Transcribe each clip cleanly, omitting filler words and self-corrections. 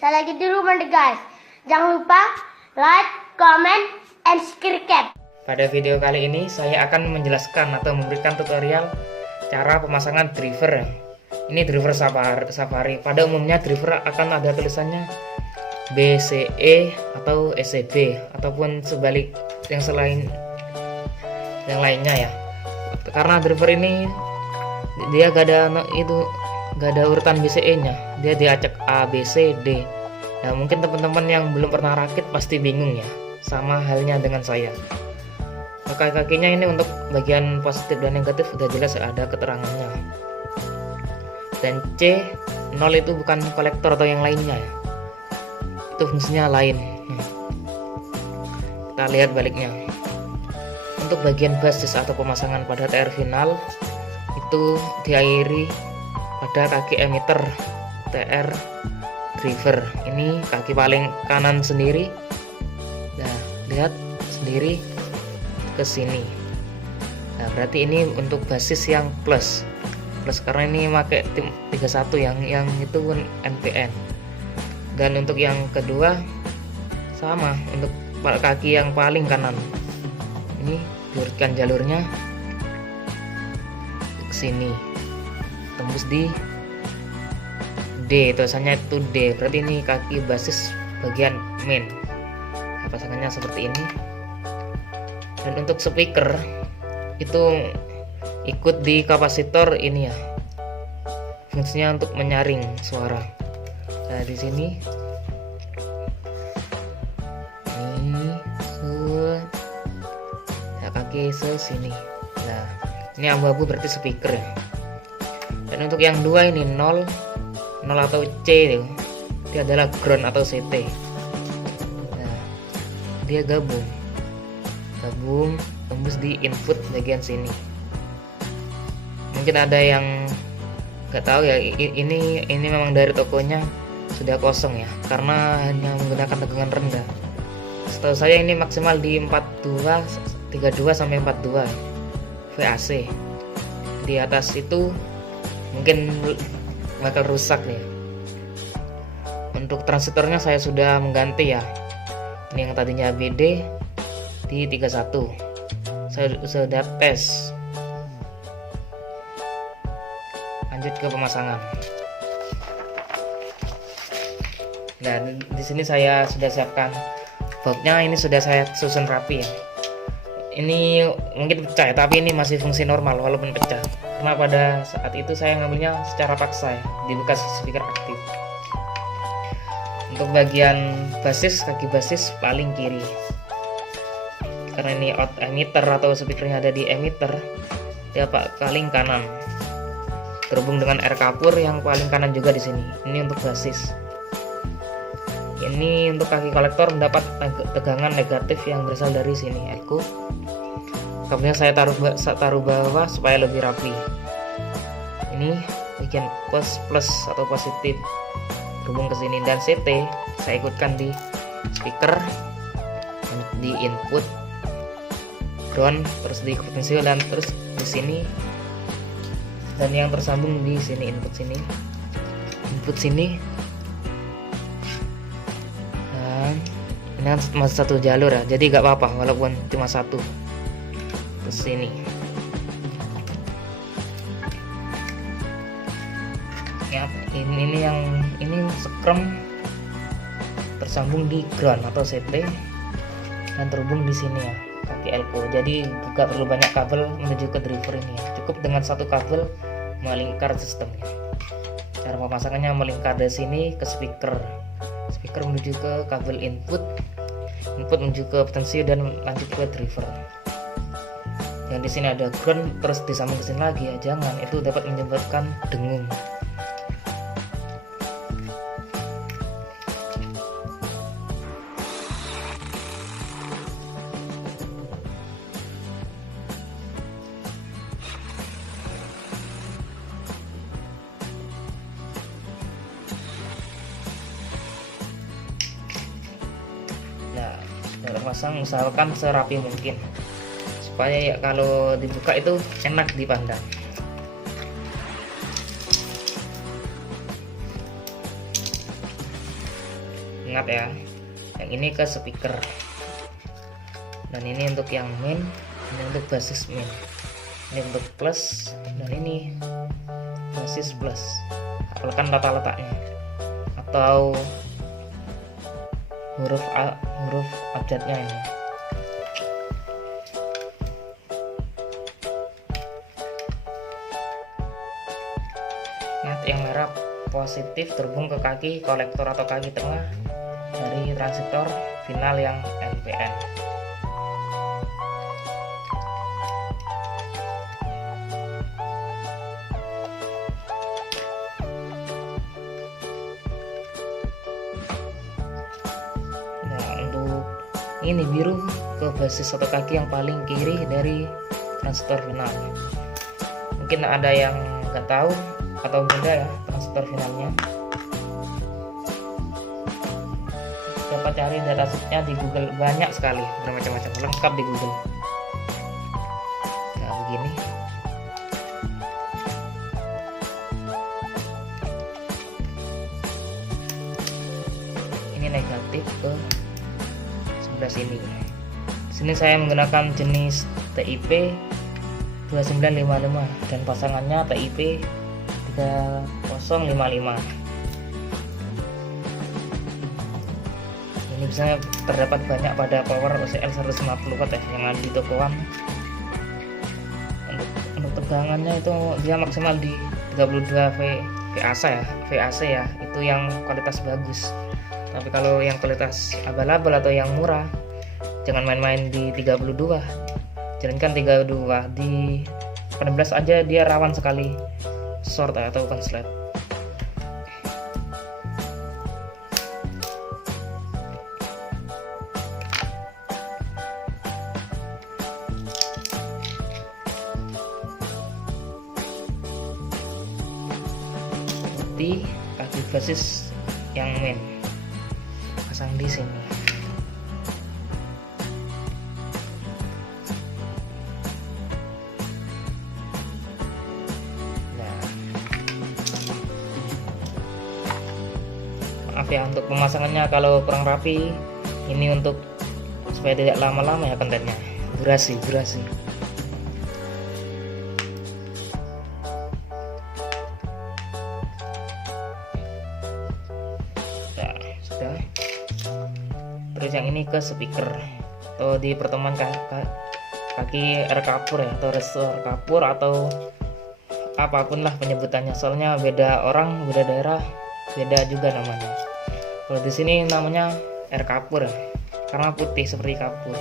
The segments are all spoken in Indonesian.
Saya lagi di rumah nih guys. Jangan lupa like, comment, and subscribe. Pada video kali ini saya akan menjelaskan atau memberikan tutorial cara pemasangan driver. Ini driver Safari. Pada umumnya driver akan ada tulisannya BCE atau ECB ataupun sebalik yang lainnya ya. Karena driver ini dia gak ada urutan BCE-nya. Dia diacak A, B, C, D. Nah, mungkin teman-teman yang belum pernah rakit pasti bingung ya. Sama halnya dengan saya. Kaki-kakinya ini untuk bagian positif dan negatif sudah jelas ada keterangannya. Dan C0 itu bukan kolektor atau yang lainnya ya. Itu fungsinya lain. Kita lihat baliknya. Untuk bagian basis atau pemasangan pada TR final itu diakhiri pada kaki emitter TR driver. Ini kaki paling kanan sendiri. Nah, lihat sendiri ke sini. Nah, berarti ini untuk basis yang plus karena ini pakai tim 31 yang itu pun NPN. Dan untuk yang kedua sama, untuk kaki yang paling kanan ini diurutkan jalurnya ke sini, tembus di D, tulisannya itu D, berarti ini kaki basis bagian main. Nah, pasangannya seperti ini. Dan untuk speaker itu ikut di kapasitor ini ya, fungsinya untuk menyaring suara. Nah, di sini ini kaki sini. Nah, ini abu-abu berarti speaker ya. Dan untuk yang dua ini 0 atau C itu, dia adalah ground atau CT. Nah, dia gabung tembus di input bagian sini. Mungkin ada yang nggak tahu ya, ini memang dari tokonya sudah kosong ya, karena hanya menggunakan tegangan rendah. Setahu saya ini maksimal di 32 sampai 42 VAC. Di atas itu mungkin bakal rusak nih. Untuk transistornya saya sudah mengganti ya. Ini yang tadinya BD di 31. Saya sudah tes. Lanjut ke pemasangan. Dan di sini saya sudah siapkan boxnya, ini sudah saya susun rapi ya. Ini mungkin pecah ya, tapi ini masih fungsi normal walaupun pecah. Karena pada saat itu saya ngambilnya secara paksa ya, di bekas speaker aktif. Untuk bagian basis, kaki basis paling kiri. Karena ini out emitter atau speakernya ada di emitter, dia paling kanan. Terhubung dengan R kapur yang paling kanan juga di sini. Ini untuk basis. Ini untuk kaki kolektor mendapat tegangan negatif yang berasal dari sini, echo. Kabelnya saya taruh bawah supaya lebih rapi. Ini bagian plus atau positif terhubung ke sini, dan CT saya ikutkan di speaker, di input, ground, terus di potensial, dan terus di sini, dan yang tersambung di sini input sini, dan ini kan masih satu jalur ya, jadi gak apa-apa walaupun cuma satu ke sini. Ya, ini scrum tersambung di ground atau CT dan terhubung di sini ya, kaki elko. Jadi juga perlu banyak kabel menuju ke driver ini ya. Cukup dengan satu kabel melingkar sistemnya. Cara pemasangannya melingkar dari sini ke speaker menuju ke kabel input menuju ke potensi dan lanjut ke driver. Yang di sini ada ground terus disambung ke sini lagi ya, jangan, itu dapat menyebabkan dengung. Dalam pasang usahakan serapi mungkin supaya ya kalau dibuka itu enak dipandang. ingat ya, yang ini ke speaker, dan ini untuk yang main, ini untuk basis main, ini untuk plus, dan ini basis plus. Apalkan letak-letaknya atau huruf abjadnya ini. Ingat, yang merah positif terhubung ke kaki kolektor atau kaki tengah dari transistor final yang NPN. Nah, untuk ini biru ke basis atau kaki yang paling kiri dari transistor final. Mungkin ada yang nggak tahu atau beda ya transistor finalnya. Dapat cari datasheetnya di Google, banyak sekali, bermacam-macam, lengkap di Google. Nah, begini. Ini negatif ke sebelah sini. Di sini saya menggunakan jenis TIP 2955 dan pasangannya TIP 3055. Ini biasanya terdapat banyak pada power OCL 150 watt ya, yang ada di tokoan. Untuk tegangannya itu dia maksimal di 32 VAC ya, itu yang kualitas bagus. Tapi kalau yang kualitas abal-abal atau yang murah, jangan main-main di 32. Jalankan 32, di 18 aja dia rawan sekali short atau konslet. Di kaki basis yang main pasang di sini. Maaf ya untuk pemasangannya kalau kurang rapi, ini untuk supaya tidak lama-lama ya kontennya, durasi. Nah, sudah. Terus yang ini ke speaker atau di pertemuan kaki R kapur ya, atau resistor kapur atau apapun lah penyebutannya, soalnya beda orang, beda daerah, beda juga namanya. Kalau di sini namanya R kapur ya, karena putih seperti kapur.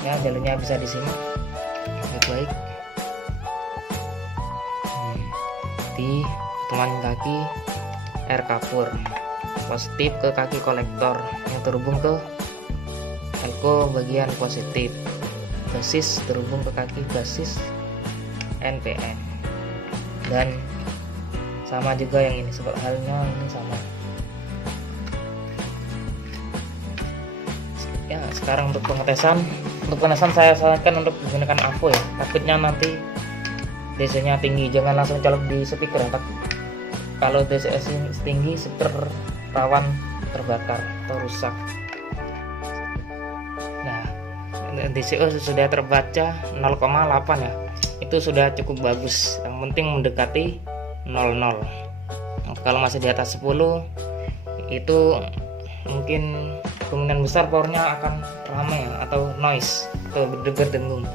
Ya, jalurnya bisa disimak baik-baik. Di teman kaki R kapur, positif ke kaki kolektor yang terhubung ke elko bagian positif, basis terhubung ke kaki basis NPN, dan sama juga yang ini, sebab halnya ini sama. Ya, sekarang untuk pengetesan saya sarankan untuk menggunakan AVO ya, takutnya nanti DC nya tinggi, jangan langsung colok di speaker ya. Kalau DC tinggi, speaker rawan terbakar atau rusak. Nah, DCO sudah terbaca 0,8 ya, itu sudah cukup bagus, yang penting mendekati 00. Kalau masih di atas 10 itu mungkin kemungkinan besar powernya akan ramai ya, atau noise atau berdengung.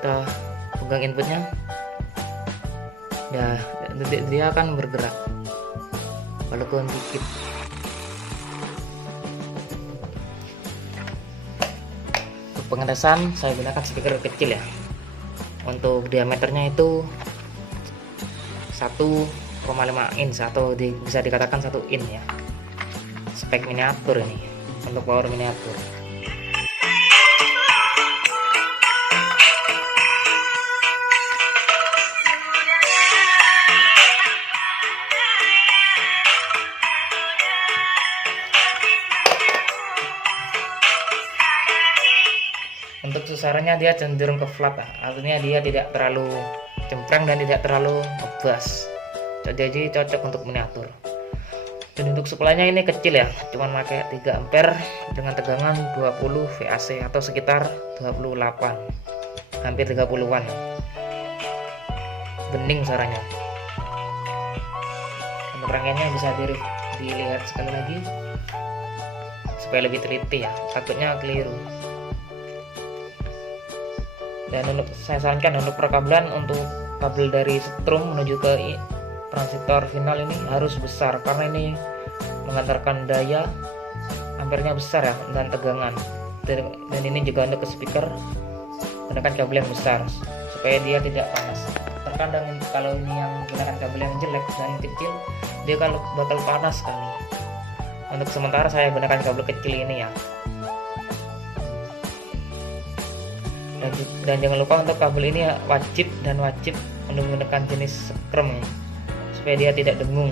Kita pegang inputnya ya, dia akan bergerak walaupun dikit. Untuk pengetesan saya gunakan speaker kecil ya, untuk diameternya itu 1,5 inch atau bisa dikatakan 1 inch ya, spek miniatur ini. untuk power miniatur. Untuk susarannya dia cenderung ke flat, artinya dia tidak terlalu cempreng dan tidak terlalu ngebas, jadi cocok untuk miniatur. Dan untuk suplainya ini kecil ya, cuman pakai 3 ampere dengan tegangan 20 VAC atau sekitar 28, hampir 30-an. Bening suaranya. Untuk rangkaiannya bisa dilihat sekali lagi supaya lebih teliti ya, takutnya keliru. Dan untuk saya sarankan untuk perkabelan, untuk kabel dari setrum menuju ke transistor final ini harus besar, karena ini mengantarkan daya ampernya besar ya, dan tegangan. Dan ini juga untuk ke speaker gunakan kabel yang besar supaya dia tidak panas. Terkadang kalau ini yang gunakan kabel yang jelek dan yang kecil, dia kalau bakal panas sekali. Untuk sementara saya gunakan kabel kecil ini ya. Dan jangan lupa untuk kabel ini wajib untuk menggunakan jenis skrum ya, supaya dia tidak dengung.